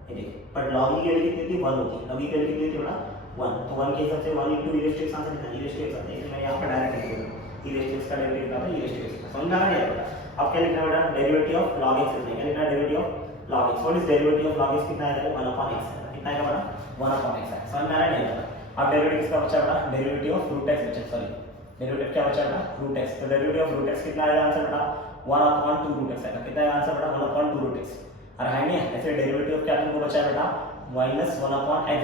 ये देखिए। पर log e की वैल्यू कितनी थी, 1 होती है, log e की वैल्यू कितनी थी बेटा 1, तो 1 के हिसाब से 1 e raise to x answer कितना, e रेज़ टू x आता है, इसलिए मैं यहां पे डायरेक्ट लिख दूंगा e रेज़ टू x का डेरिवेटिव कितना था, e रेज़ टू x। समझ में आ गया बेटा। अब क्या लिखना है बेटा, डेरिवेटिव ऑफ log x लिखना है, क्या लिखना है, derivative of log x। What is derivative of log x, कितना आएगा 1/x, कितना आएगा बेटा 1/x है। समझ में आ रहा है नहीं? अब डेरिवेटिव किसका बचा बेटा, डेरिवेटिव ऑफ रूट x बचा, सॉरी डेरिवेटिव क्या बचा बेटा, रूट x। तो डेरिवेटिव ऑफ रूट x कितना आएगा आंसर बेटा 1/2 रूट x आएगा, कितना आएगा आंसर बेटा 1/2 रूट x। और है नहीं ऐसे डेरिवेटिव क्या तुमको बचा है बेटा -1/x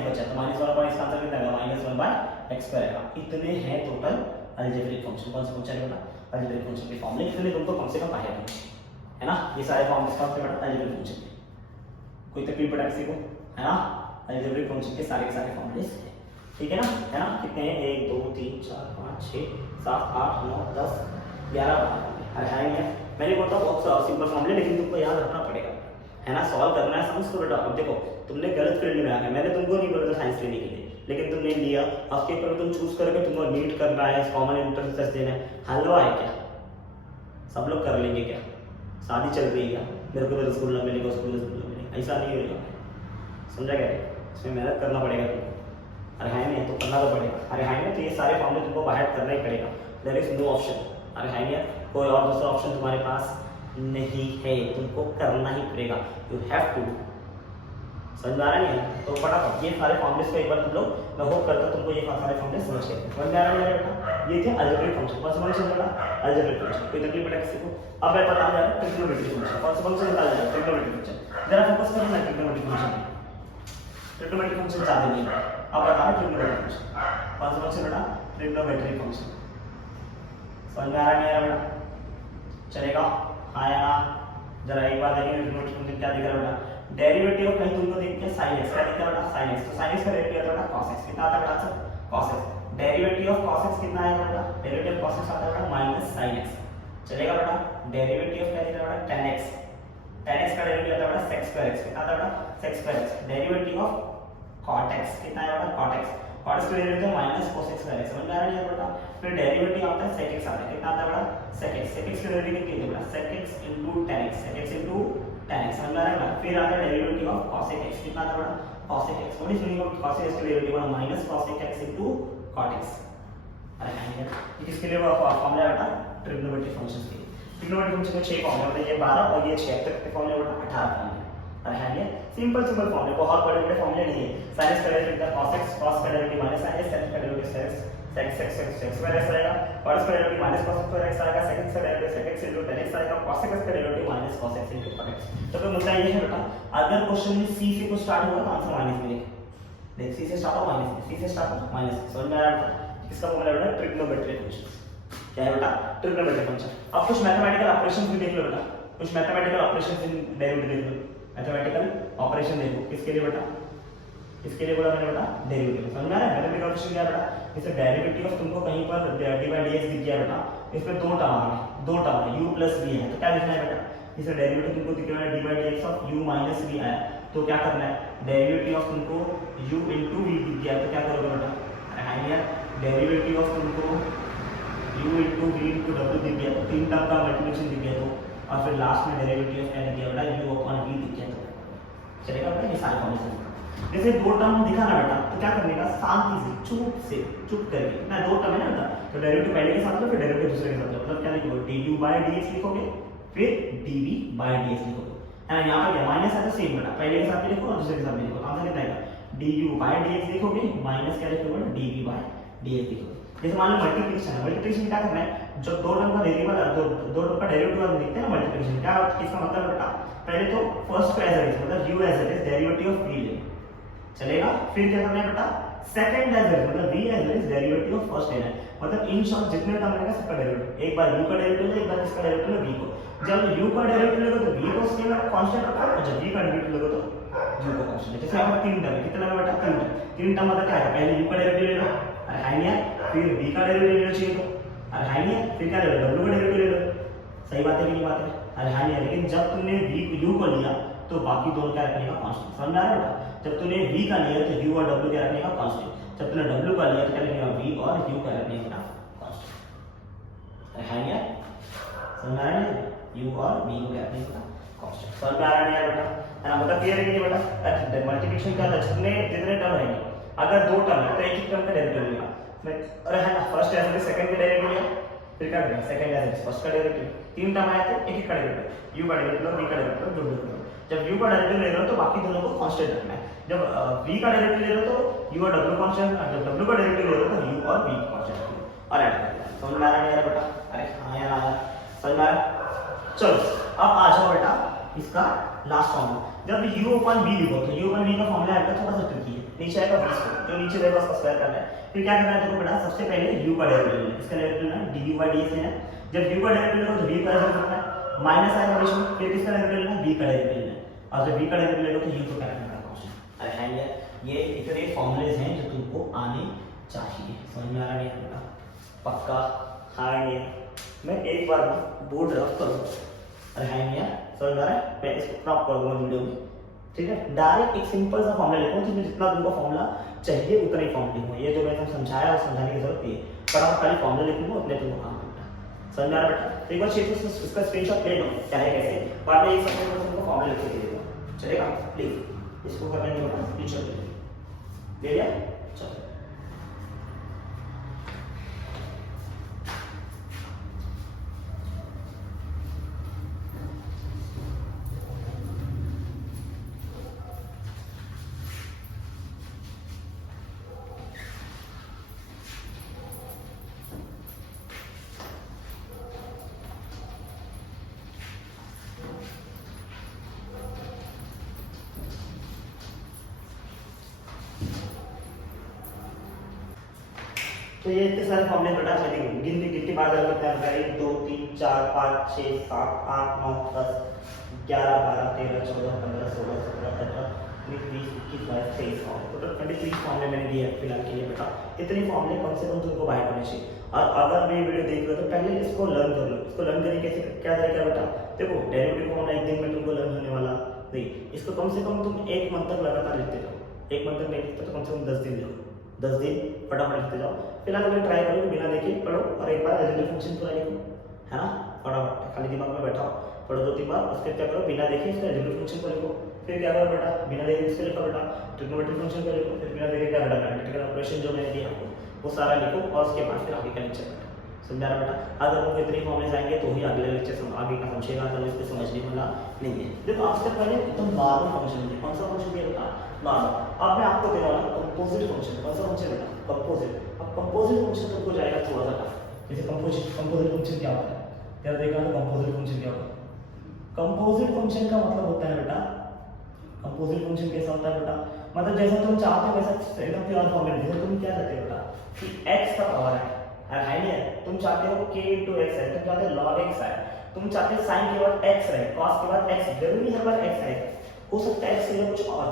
बचा, तो -1/x का आंसर कितना आएगा -1/x आएगा। इतने हैं टोटल अलजेब्रिक फंक्शन। कौन से फंक्शन है बेटा, अलजेब्रिक फंक्शन के फॉर्मूले, इसलिए तुमको कम से कम आया है ना, ये सारे फॉर्मूले का बेटा अलजेब्रिक फंक्शन के। कोई तकलीफ बेटा किसी को है ना, अलजेब्रिक फंक्शन के सारे फॉर्मूले ठीक है ना, कितने हैं 1 2 3 4 5 6 7 8 9 10 11 12 है नहीं। मैंने बोलता हूँ बहुत सिंपल फॉर्मूले, लेकिन तुमको याद रखना पड़ेगा है ना, सॉल्व करना है समझ को बेटा। अब देखो तुमने गलत फील्ड में आ गए, मैंने तुमको नहीं बोला था साइंस लेने के लिए, लेकिन तुमने लिया। अब के ऊपर तुम चूज करके तुमको नीट करना है, कॉमन एंट्रेंस टेस्ट देना है, हलवा है क्या, सब लोग कर लेंगे क्या, शादी चल रही है क्या, मेरे को तो स्कूल ना मिलेगा, स्कूल मिलेगा, ऐसा नहीं होगा, समझा क्या, इसमें मेहनत करना पड़ेगा तुमको। अरे है नहीं तो करना तो पड़ेगा, अरे है नहीं तो ये सारे फॉर्मूले तुमको बाहर करना ही पड़ेगा, देयर इज नो ऑप्शन। अरे है नहीं कोई और दूसरा ऑप्शन तुम्हारे पास नहीं है, तुमको करना ही पड़ेगा, यू हैव टू। समझ में आ रहा है? तो फटाफट ये सारे फॉर्मूले को एक बार तुम लोग, मैं होप करता हूं तुमको ये सारे फॉर्मूले समझ गए। समझ में आ रहा है बेटा, ये थे अलजेब्रिक फंक्शन। कौन सा फंक्शन बेटा, अलजेब्रिक फंक्शन। कोई तकलीफ बेटा किसी को? अब मैं बता रहा हूं ट्रिग्नोमेट्रिक फंक्शन। कौन सा फंक्शन बता रहा हूं, ट्रिग्नोमेट्रिक फंक्शन। जरा फोकस करना ट्रिग्नोमेट्रिक फंक्शन, ट्रिग्नोमेट्रिक फंक्शन ज्यादा नहीं है। अब बता रहा हूं ट्रिग्नोमेट्रिक फंक्शन। कौन सा फंक्शन बेटा, ट्रिग्नोमेट्रिक फंक्शन। समझ में आ रहा है बेटा, चलेगा हाँ या ना? जरा एक बार देखिए ट्रिग्नोमेट्रिक फंक्शन क्या दिख रहा है बेटा, डेरिवेटिव ऑफ कहीं तुमको दिख गया sin x, क्या दिख रहा है बेटा sin x, तो sin x का डेरिवेटिव आता है बेटा cos x, कितना आता है बेटा cos x। Derivative of cos x कितना आएगा बेटा, डेरिवेटिव ऑफ cos x आता है बेटा -sin x, चलेगा बेटा। डेरिवेटिव ऑफ क्या दिख रहा है बेटा tan x, tan x का डेरिवेटिव आता है बेटा sec square x, कितना आता है बेटा sec square x। Derivative of cot x कितना आएगा बेटा cot x, cot x का derivative -cos x square x, समझ में आ रहा है बेटा। फिर डेरिवेटिव आता है sec x आता है, कितना आता है बेटा sec x, sec x का डेरिवेटिव कितना है बेटा sec x tan x, sec x tan x, समझ में आ रहा है। फिर आता है डेरिवेटिव ऑफ cos x, कितना आता है बेटा cos x, what is meaning of cos x का डेरिवेटिव है -cos x cot x। अरे ये किसके लिए फॉर्मूला बेटा, ट्रिग्नोमेट्रिक फंक्शंस के लिए। ट्रिग्नोमेट्रिक फंक्शन में 6 फॉर्मूले होते हैं, ये 12 और ये 6 तक के फॉर्मूले बेटा 18 फॉर्मूले। अरे है ये सिंपल फॉर्मूले, बहुत बड़े फॉर्मूले नहीं है। sin x का डेरिवेटिव cos x, cos का डेरिवेटिव -sin x, sin का डेरिवेटिव sec square x आएगा, cos का डेरिवेटिव -cos square x आएगा, sec x का derivative sec x tan x आएगा, cos x का derivative -cos x cot x। तो फिर मुद्दा ये है बेटा, अगर क्वेश्चन में c से कुछ स्टार्ट हुआ तो आंसर माइनस मिलेगा। देख c से स्टार्ट हो माइनस, c से स्टार्ट हो माइनस, समझ में आ रहा है? इसका फॉर्मूला बेटा ट्रिग्नोमेट्रिक फंक्शन। क्या है बेटा, ट्रिग्नोमेट्रिक फंक्शन। अब कुछ मैथमेटिकल ऑपरेशंस भी देख लो बेटा, कुछ मैथमेटिकल ऑपरेशंस इन डेरिवेटिव देख लो, मैथमेटिकल ऑपरेशन देखो, किसके लिए बेटा, इसके लिए बोला मैंने बेटा डेरिवेटिव। समझ में आ रहा है? मैथमेटिकल ऑपरेशन क्या बेटा, जैसे डेरिवेटिव ऑफ तुमको कहीं पर d/dx दिख गया बेटा, इसमें दो टर्म है, u + v है, तो क्या लिखना है बेटा, जैसे डेरिवेटिव तुमको दिख रहा है d/dx ऑफ u - v आया, तो क्या करना है, डेरिवेटिव ऑफ तुमको u * v दिख गया, तो क्या करोगे बेटा, अरे यार डेरिवेटिव ऑफ तुमको u * v * w दिख गया, तो तीन टर्म का मल्टीप्लिकेशन दिख गया, तो और फिर लास्ट में डेरिवेटिव ऑफ क्या दिख गया बेटा, u/v दिख गया, तो चलेगा बेटा ये सारे फॉर्मूले। जैसे दो टर्म दिखा ना बेटा, तो क्या करने का, शांति से चुप करके ना, दो टर्म है ना बेटा, तो डेरिवेटिव पहले के साथ लो, फिर डेरिवेटिव दूसरे के साथ लो, मतलब क्या लिखोगे, du/dx लिखोगे, फिर dv/dx लिखोगे, है ना। यहाँ पर क्या माइनस है तो सेम बेटा, पहले के साथ भी लिखो और दूसरे के साथ भी लिखो, आंसर कितना आएगा, du/dx लिखोगे माइनस क्या लिखोगे, dv/dx लिखोगे। जैसे मान लो मल्टीप्लिकेशन है, मल्टीप्लिकेशन क्या करना है, जब दो टर्म का वेरिएबल दो टर्म का डेरिवेटिव लिखते हैं ना मल्टीप्लिकेशन, क्या इसका मतलब बेटा, पहले तो फर्स्ट को एज इट इज, मतलब u as it is derivative of v ले, चलेगा। फिर क्या करना है बेटा, सेकंड एज इट मतलब v as it is derivative of first लेना है, मतलब इन शॉर्ट जितने टर्म रहेगा सबका डेरिवेटिव, एक बार u का डेरिवेटिव ले, एक बार इसका डेरिवेटिव ले v को। जब u का डेरिवेटिव लेगा तो v को सेम कांस्टेंट रखो, और जब v का डेरिवेटिव लेगा तो u को कांस्टेंट। जैसे यहाँ पर तीन टर्म है, कितना है बेटा, तीन टर्म मतलब क्या है, पहले u का डेरिवेटिव ले लो, अरे है नहीं, फिर v का डेरिवेटिव लेना चाहिए, तो अरे है नहीं, फिर क्या ले लो, w का डेरिवेटिव ले लो, सही बात है कि नहीं बात है? अरे हाँ नहीं है, लेकिन जब तुमने v u को लिया तो बाकी दोनों क्या रखने का कांस्टेंट, समझ में आ रहा है बेटा? जब तूने v का लिया तो u और w क्या रखने का कांस्टेंट, जब तूने w का लिया तो क्या रखने का v और u का रखने का कांस्टेंट। अरे हाँ यार समझ में आ रहा है? u और v को क्या रखने का कांस्टेंट, समझ में आ रहा है यार बेटा? है ना? मतलब क्लियर है कि नहीं बेटा? अच्छा मल्टीप्लिकेशन का जितने जितने टर्म रहेंगे, अगर दो टर्म है तो एक ही टर्म का डेरिवेटिव लेगा। अरे है ना, फर्स्ट ऐसे सेकंड का डेरिवेटिव लिया, फिर क्या करेंगे सेकंड ऐसे फर्स्ट का डेरिवेटिव, तीन टर्म आया तो एक ही का डेरिवेटिव, u का डेरिवेटिव v का डेरिवेटिव जो भी। जब u का डेरिवेटिव ले रहे हो तो बाकी दोनों को कांस्टेंट रखना है। जब v का डेरिवेटिव ले रहे हो तो u और w कांस्टेंट, जब w का डेरिवेटिव ले रहे हो तो u और v कांस्टेंट रखना और ऐड कर देना। समझ में आ रहा है बेटा? अरे हां यार आया, समझ में आ रहा? चलो अब आ जाओ बेटा इसका लास्ट फॉर्मूला। जब u upon v लिखो तो u upon v का फॉर्मूला आएगा थोड़ा सा ट्रिकी है, नीचे आएगा v स्क्वायर, जो नीचे रहेगा उसका स्क्वायर करना है। फिर क्या करना है देखो बेटा, सबसे पहले u का डेरिवेटिव लेना है, इसका डेरिवेटिव लेना है du/dx लेना है। जब u का डेरिवेटिव लो तो v का डेरिवेटिव करना है, माइनस आएगा बीच में, फिर किसका डेरिवेटिव लेना है v का डेरिवेटिव लेना है, और जब v का डेरिवेटिव ले लो तो u को क्या रखना है कांस्टेंट। अरे हां ये इतने फॉर्मूलेज हैं जो तुमको आने चाहिए, समझ में आ रहा है बेटा? पक्का? हां ये मैं एक बार बोर्ड रफ करूं। अरे हां यार समझ में आ रहा है? मैं इसको क्रॉप कर दूंगा वीडियो में, ठीक है? डायरेक्ट एक सिंपल सा फॉर्मूला लिखूं, जिसमें जितना तुमको फॉर्मूला चाहिए उतना ही फॉर्मूला लिखूंगा। ये जो मैंने समझाया और समझाने की जरूरत नहीं है, पर आप खाली फॉर्मूला लिखूंगा उतने तुमको काम करना है। समझ में आ रहा बेटा? तो एक बार शेप इसका स्क्रीनशॉट ले लो क्या है कैसे, बाद में एक सेकंड में तुमको फॉर्मूला लिख के दे दूंगा, चलेगा? प्लीज इसको करने के बाद स्क्रीनशॉट ले लिया। चलो तो ये इतने सारे फॉर्मूले बेटा चलेंगे, गिनती बार बार करते हैं। 1 2 3 4 5 6 7 8 9 10 11 12 13 14 15 16 17 18 19 20 21 22 23 फॉर्मूले, टोटल 23 फॉर्मूले मैंने दिए फिलहाल के लिए बेटा। इतने फॉर्मूले कम से कम तुमको बाहर करने चाहिए। और अगर मैं वीडियो देख रहे हो तो पहले इसको लर्न कर लो। इसको लर्न करने कैसे क्या तरीका बेटा, देखो डेरिवेटिव फॉर्मूला एक दिन में तुमको लर्न होने वाला नहीं, इसको कम से कम तुम एक मंथ तक लगातार लिखते रहो। एक मंथ तक नहीं लिखते तो कम से कम 10 दिन लिखो, 10 दिन फटाफट लिखते जाओ। फिलहाल अगर ट्राई करो बिना देखे पढ़ो और एक बार एल्जेब्रिक फंक्शन पूरा लिखो, है ना? फटाफट खाली दिमाग में बैठाओ, पढ़ो 2-3 बार, उसके क्या करो बिना देखे इसका एल्जेब्रिक फंक्शन को लिखो। फिर क्या करो बेटा, बिना देखे इससे लिखो बेटा ट्रिग्नोमेट्रिक फंक्शन को लिखो। फिर बिना देखे क्या बेटा मैथमेटिकल ऑपरेशन जो मैंने दिया आपको वो सारा लिखो, और उसके बाद फिर आगे का लेक्चर बेटा। समझा रहा बेटा? अगर वो इतने फॉर्मूले आएंगे तो ही अगले लेक्चर आगे का समझेगा, तो इसको समझने वाला नहीं है। देखो आज तक पहले एकदम नॉर्मल फंक्शन है, कौन सा फंक्शन दिया बेटा? नॉर्मल। अब मैं आपको देने वाला कंपोजिट फंक्शन। कौन सा फंक्शन बेटा? कंपोजिट। अब कंपोजिट फंक्शन तुमको जाएगा थोड़ा सा टफ। जैसे कंपोजिट फंक्शन क्या होता है यार, देखा तो कंपोजिट फंक्शन क्या होता है? कंपोजिट फंक्शन का मतलब होता है बेटा, कंपोजिट फंक्शन कैसा होता है बेटा, मतलब जैसा तुम चाहते हो वैसा एकदम प्योर फॉर्म में। जैसे तुम क्या करते हो बेटा कि x का पावर है नहीं, तुम चाहते हो k into x है, तुम चाहते हो log x है, तुम चाहते हो sin के बाद x है, cos के बाद x, जरूरी है बार x है, हो सकता है x के लिए कुछ और,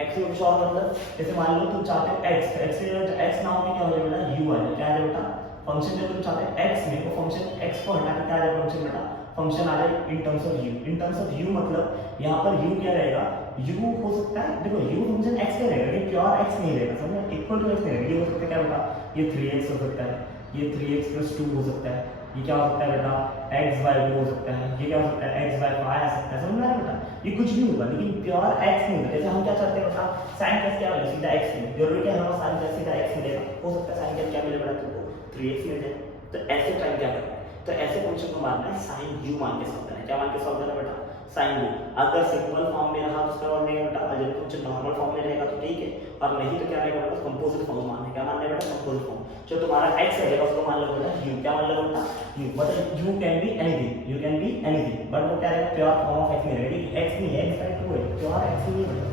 x के लिए कुछ और मतलब जैसे मान लो तुम चाहते हो x, x के लिए x ना होके क्या हो जाएगा बेटा u आ क्या है बेटा फंक्शन जो तुम चाहते हो x में, वो फंक्शन x को हटा के क्या आ जाएगा फंक्शन बेटा, फंक्शन आ जाए in terms of u। In terms of u मतलब यहाँ पर u क्या रहेगा, u हो सकता है, देखो u फंक्शन x का रहेगा लेकिन प्योर x नहीं रहेगा, समझे? इक्वल टू x नहीं रहेगा। ये हो सकता है क्या बेटा, ये 3x हो सकता है, ये 3x+2 हो सकता है, ये क्या हो सकता है बेटा x/2 हो सकता है, ये क्या हो सकता है x/5 आ सकता है, समझ में आ रहा है बेटा? ये कुछ भी होगा लेकिन प्योर x नहीं होगा। जैसे हम क्या चाहते हैं बेटा sin क्या क्या होगा, सीधा x मिले, जरूरी क्या है sin का सीधा x मिलेगा, हो सकता है sin क्या मिले बेटा तुमको 3x मिल जाए। तो ऐसे टाइम क्या करना है, तो ऐसे फंक्शन को मानना है sin u मान के सॉल्व करना है। क्या मान के सॉल्व करना है बेटा sin u। अगर सिंपल फॉर्म में रहा तो उसका और नहीं बेटा, अगर फंक्शन नॉर्मल फॉर्म में रहेगा तो ठीक है, और नहीं तो क्या रहेगा बेटा कंपोजिट फॉर्म मानना है। क्या मानना है बेटा कंपोजिट फॉर्म। जो तुम्हारा x रहेगा उसको मान लो बेटा u। क्या मान लो बेटा u, मतलब u can be anything, u can be anything, but वो क्या रहेगा प्योर फॉर्म ऑफ x नहीं रहेगा, x नहीं है x/2 है, प्योर x नहीं है बेटा।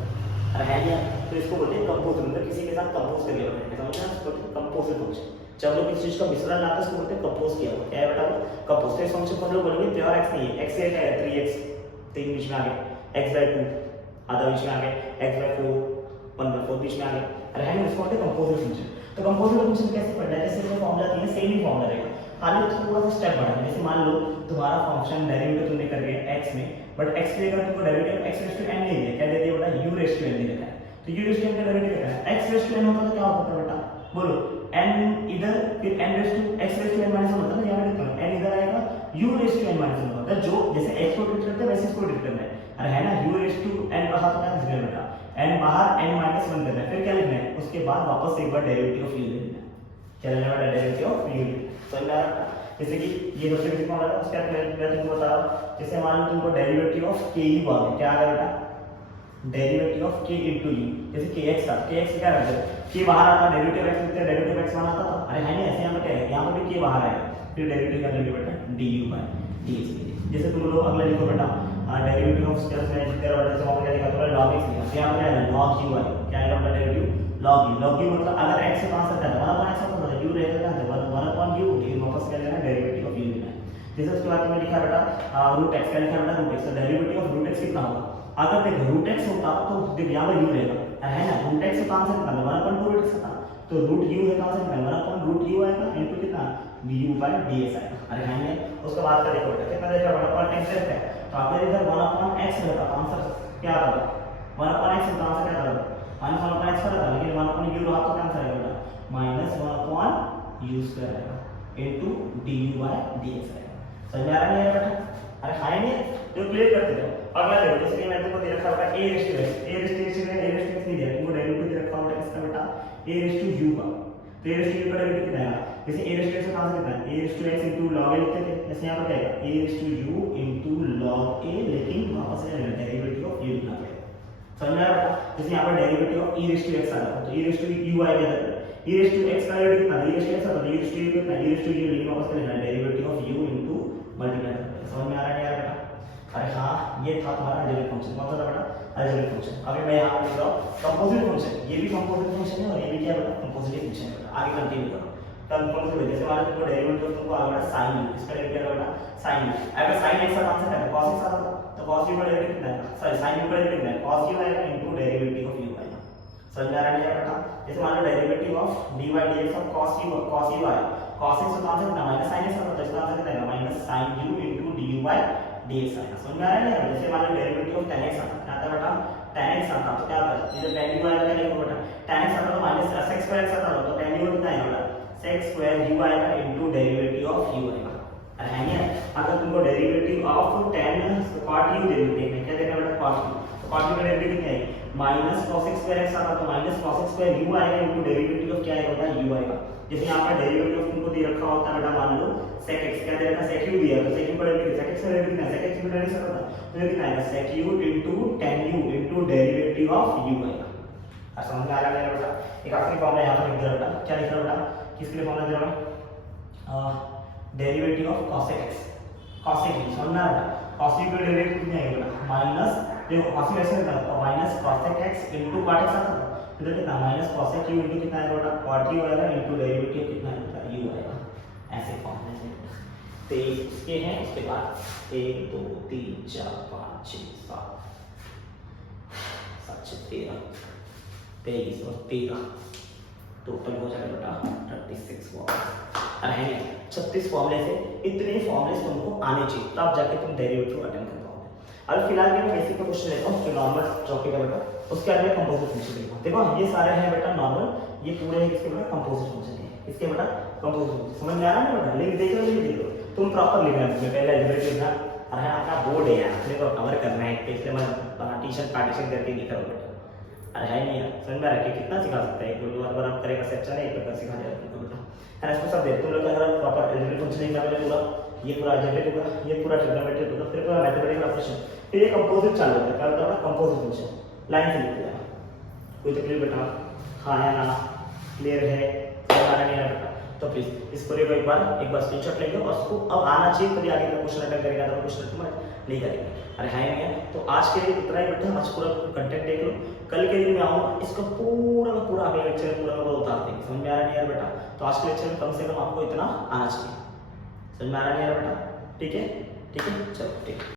अरे है क्या, तो इसको बोलते हैं कंपोजिट, मतलब किसी के साथ कंपोज करके बनाना, समझना? इसको कंपोजिट फंक्शन। जब लोग किसी चीज का मिश्रण लाते हैं उसको बोलते हैं कंपोज किया हुआ। क्या है बेटा कंपोज। तो इस फंक्शन को हम लोग बोलेंगे प्योर x नहीं है, x से क्या है 3x, 3 बीच में आ गया, x/2 आधा बीच में आ गया, x/4 1/4 बीच में आ गया। अरे है ना, इसको बोलते हैं कंपोजिट फंक्शन। तो कंपोजिट फंक्शन कैसे पढ़ना है, जैसे इसमें फॉर्मूला दिया सेम ही फॉर्मूला रहेगा, खाली उसको थोड़ा सा स्टेप बढ़ाना। जैसे मान लो तुम्हारा फंक्शन डेरिवेटिव तुमने कर दिया x में, बट x की जगह तुमको derivative x raise to n नहीं दिया, क्या दे दिया बेटा u रेज़ टू n दे रखा है। तो u रेज़ टू n का डेरिवेटिव क्या है, x रेज़ टू n होता तो क्या होता है बेटा, बोलो n इधर, फिर n raise to x raise to n minus होता है ना, यहाँ पे लिखता हूं n इधर आएगा u raise to n minus होता है, जो जैसे x को ट्रीट करते हैं वैसे इसको ट्रीट करना है। अरे है ना, u रेज़ टू n बाहर तो क्या लिखना है बेटा, n बाहर n माइनस 1 करना है, फिर क्या लिखना है, उसके बाद वापस एक बार डेरिवेटिव ऑफ u लिखना है। क्या लेना है डेरिवेटिव ऑफ u, समझ में आ रहा है। जैसे कि ये सबसे बेसिक फॉर्मूला है, उसके बाद मैं तुमको बता रहा हूं, जैसे मान लो तुमको डेरिवेटिव ऑफ k u आ गया, क्या आ गया बेटा, derivative of k into u। जैसे kx था, kx क्या रहता है, k बाहर आता, डेरिवेटिव x लिखते हैं, डेरिवेटिव x मान आता था, अरे है नहीं, ऐसे यहां पे क्या है, यहां पे भी k बाहर आएगा, फिर डेरिवेटिव का लेंगे बेटा du बाय dx। जैसे तुम लोग अगला लिखो बेटा डेरिवेटिव ऑफ स्क्वायर में जितने वाला जैसे वहां पे क्या लिखा था log x लिखा, यहां पे क्या है log u आएगा, क्या आएगा बेटा derivative log u। log u मतलब अगर x से कहां से आता है 1 x होता है, u रहेगा क्या 1 upon u, ये वापस क्या लेना है डेरिवेटिव ऑफ u लेना है। जैसे उसके बाद मैंने लिखा बेटा रूट x, क्या लिखा बेटा रूट x, तो डेरिवेटिव ऑफ रूट x कितना होगा, अगर देख रूट x होता तो देख यहां पर u रहेगा, है ना, रूट x से कहां से निकालना 1 upon रूट x था, तो रूट u है कहां से निकालना 1 upon रूट u आएगा इनटू कितना du by ds आएगा। अरे है नहीं, उसके बाद का देखो बेटा कितना देखा 1 upon x रहता है, तो आपने इधर 1 upon x रहता, आंसर क्या आता है 1 upon x, तो आंसर क्या आता है माइनस 1 upon x रहता, लेकिन 1 upon u रहा तो क्या आंसर आएगा बेटा माइनस 1 upon u स्क्वायर आएगा इनटू du by ds आएगा। समझ में आ रहा है बेटा, अरे हाई नहीं जो क्लियर करते रहो। अगला देखो, जैसे कि मैंने तुमको दे रखा है a raise to x, a raise to x नहीं, a रेज़ टू x नहीं दिया, तुमको डेरिवेटिव दे रखा है इसका बेटा a रेज़ टू u का, तो a रेज़ टू u का डेरिवेटिव कितना आएगा, जैसे a रेज़ टू x कहां से लिखना है, a raise to x into log a लिखते थे, जैसे यहां पर क्या आएगा a raise to u into log a, लेकिन वापस से डेरिवेटिव ऑफ u लिखना पड़ेगा। समझ में आ रहा है, जैसे यहां पर derivative of e raise to x आ रहा है, तो e रेज़ टू u आएगा इधर, e रेज़ टू x का डेरिवेटिव कितना, e रेज़ टू x आता है, e रेज़ टू u कितना, e रेज़ टू u, लेकिन वापस से लिखना derivative of u into multiply करना। समझ में आ रहा है यार बेटा, अरे हाँ ये था तुम्हारा अलजेब्रिक फंक्शन, कौन सा था बेटा अलजेब्रिक फंक्शन। अभी मैं यहाँ लिख रहा हूँ कंपोजिट फंक्शन, ये भी कंपोजिट फंक्शन है और ये भी क्या बेटा कंपोजिट फंक्शन है बेटा। आगे कंटिन्यू करो, कंपोजिट जैसे मान लो तुमको डेरिवेटिव तुमको आ गया sin u, इसका डेरिवेटिव क्या बेटा sin u, अगर sin x का आंसर क्या है cos x आता तो cos u का डेरिवेटिव कितना है, सॉरी sin u का डेरिवेटिव कितना है cos u आएगा इनटू डेरिवेटिव ऑफ u आएगा। समझ में आ रहा है बेटा, जैसे मान लो derivative of dy dx of cos u आया, cos x का आंसर कितना माइनस sin x आता, तो इसका आंसर कितना आएगा minus sin u into du by ds आएगा। समझ में आ रहा है, जैसे मान लो डेरिवेटिव ऑफ tan x आता, क्या आता बेटा tan x आता, तो क्या आता है इधर tan u आएगा, क्या लिखो बेटा tan x आता तो माइनस sec स्क्वायर x आता, तो tan u कितना आएगा बेटा sec स्क्वायर u आएगा इनटू डेरिवेटिव ऑफ u आएगा। अरे है नहीं, अगर तुमको derivative of tan cot u दे देते हैं, क्या देना बेटा cot u, तो cot u का डेरिवेटिव कितना है माइनस cos स्क्वायर x आता, तो माइनस cos स्क्वायर u आएगा इनटू डेरिवेटिव ऑफ क्या आएगा बेटा u आएगा। जैसे यहाँ पर डेरिवेटिव ऑफ तुमको दे रखा होता है बेटा, मान लो sec x, क्या दे रखा है sec u दिया, तो sec u का डेरिवेटिव sec x का डेरिवेटिव कितना है, sec x का डेरिवेटिव कितना था, तो ये कितना आएगा sec u into tan u into derivative of u आएगा। अब समझ में आ रहा है बेटा, एक आखिरी फॉर्मूला यहाँ पर लिख दिया बेटा, क्या लिख रहा बेटा, किसके लिए फॉर्मूला दे रहा हूं, derivative of cos x, cos x समझ में आ रहा है, cos u का डेरिवेटिव कितना आएगा बेटा माइनस, देखो cos u ऐसे होता है minus cos x into cot x आता है, तो कितना minus cos x u into कितना आएगा बेटा cot u आएगा इनटू डेरिवेटिव कितना आएगा u आएगा। ऐसे फॉर्मूले से तो इसके हैं, उसके बाद 1 2 3 4 5 6 7 7 6 13 23 और 13 टोटल हो जाएगा बेटा 36 फॉर्मूले। अरे 36 फॉर्मूले से इतने फॉर्मूले तुमको आने चाहिए, तब जाके तुम डेरिवेटिव अटेम्प्ट कर पाओगे। अब फिलहाल मैं बेसिक का क्वेश्चन लेता हूँ जो नॉर्मल टॉपिक है बेटा, उसके बाद में कंपोजिट फंक्शन देखो। देखो ये सारे हैं बेटा नॉर्मल, ये पूरे हैं किसके बेटा कंपोजिट फंक्शन है, इसके बेटा कंपोजिट फंक्शन समझ में आ रहा है बेटा, लिख देख लो तुम प्रॉपर लिख रहे हो, पहले अलजेब्रिक लिखना, अरे आपका बोर्ड है यार, अपने को कवर करना है, इसलिए मैं पार्टीशन पार्टीशन करके लिख रहा हूँ बेटा। अरे है नहीं यार, समझ में आ रहा है कि कितना सिखा सकता है, एक दो बार आप करेगा सेक्शन है, एक बार सिखा दिया तुमको बेटा, है ना। इसको सब देख तुम लोग अगर प्रॉपर अलजेब्रिक फंक्शन लिखना पहले पूरा, ये पूरा अलजेब्रिक होगा, ये पूरा ट्रिग्नोमेट्रिक होगा, फिर पूरा मैथमेटिकल ऑपरेशन, फिर ये कंपोजिट चालू होता है, क्या होता है कंपोजिट फंक्शन, लाइन से लिखते हैं। कोई तकलीफ बेटा, हाँ या ना, क्लियर है, समझ आ रहा नहीं बेटा, तो प्लीज इस पूरे को एक बार स्क्रीनशॉट लेंगे और उसको अब आना चाहिए, तभी आगे का क्वेश्चन अटेंड करेगा, तो क्वेश्चन अटेंड नहीं करेंगे। अरे है नहीं है, तो आज के लिए इतना ही बेटा, आज पूरा कंटेंट देख लो, कल के दिन में आऊंगा इसको पूरा का पूरा अगले लेक्चर में पूरा उतार देंगे। समझ में आ रहा नहीं यार बेटा, तो आज के लेक्चर में कम से कम आपको इतना आना चाहिए, समझ में आ रहा नहीं यार बेटा, ठीक है चलो ठीक है।